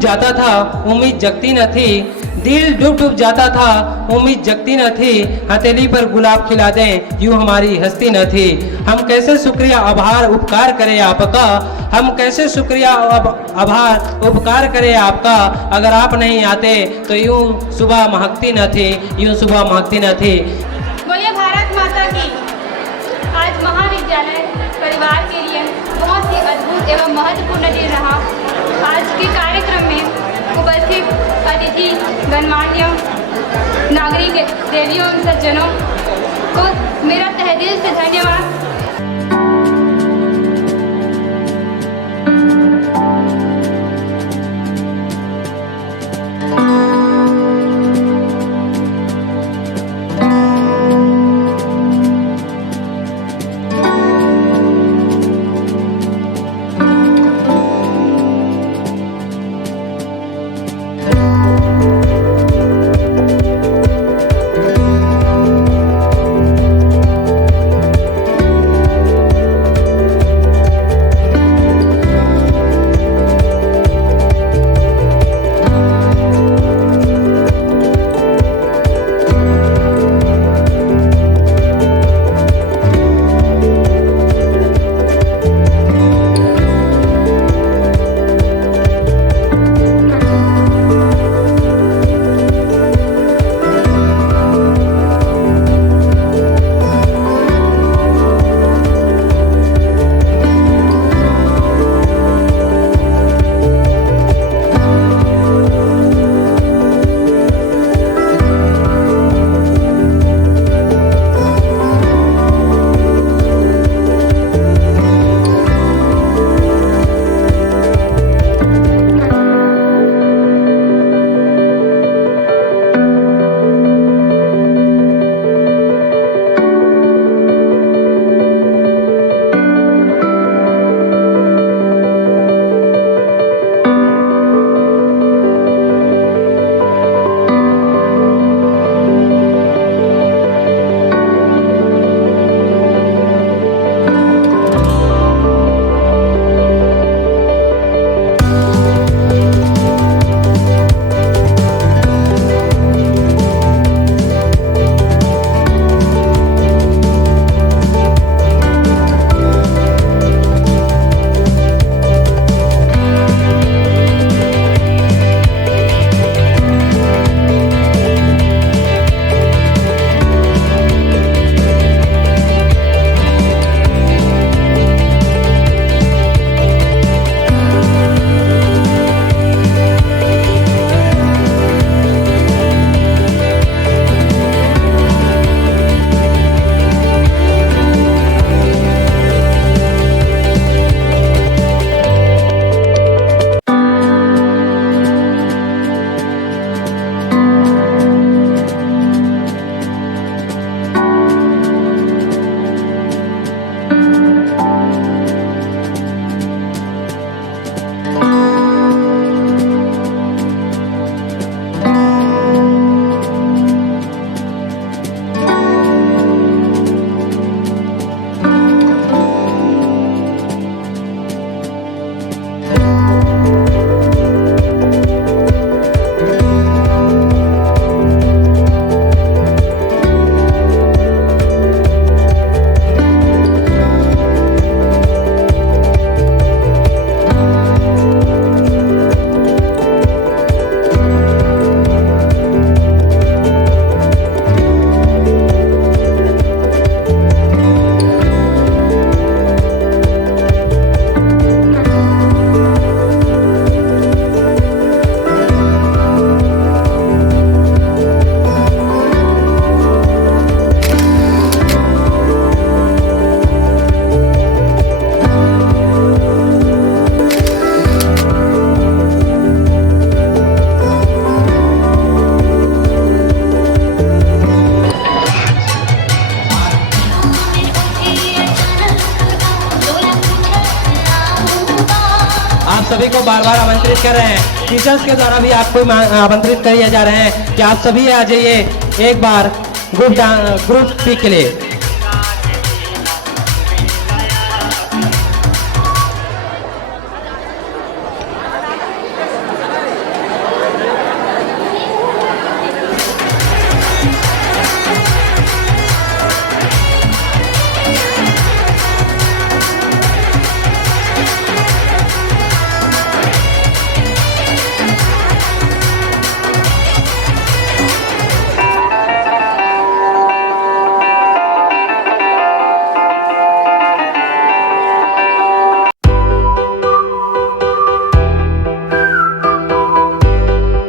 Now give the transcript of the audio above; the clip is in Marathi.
जाता था उम्मीद जगती न थी, दिल डूब डूब जाता था उम्मीद जगती न थी, हथेली पर गुलाब खिला दें यूं हमारी हस्ती न थी। हम कैसे शुक्रिया आभार उपकार करें आपका, हम कैसे शुक्रिया आभार उपकार करें आपका, अगर आप नहीं आते तो यूं सुबह महकती न थी, यूं सुबह महकती न थी। बोलिए भारत माता की। आज महाविद्यालय परिवार के लिए बहुत ही अद्भुत एवं महत्वपूर्ण दिन रहा। आज के कार्यक्रम में उपस्थित अतिथि गणमान्य नागरिक देवियों एवं सज्जनों को मेरा तहे दिल से धन्यवाद। सभी को बार बार आमंत्रित कर रहे हैं। टीचर्स के द्वारा भी आपको आमंत्रित किए जा रहे हैं कि आप सभी आ जाइए एक बार ग्रुप पी के लिए।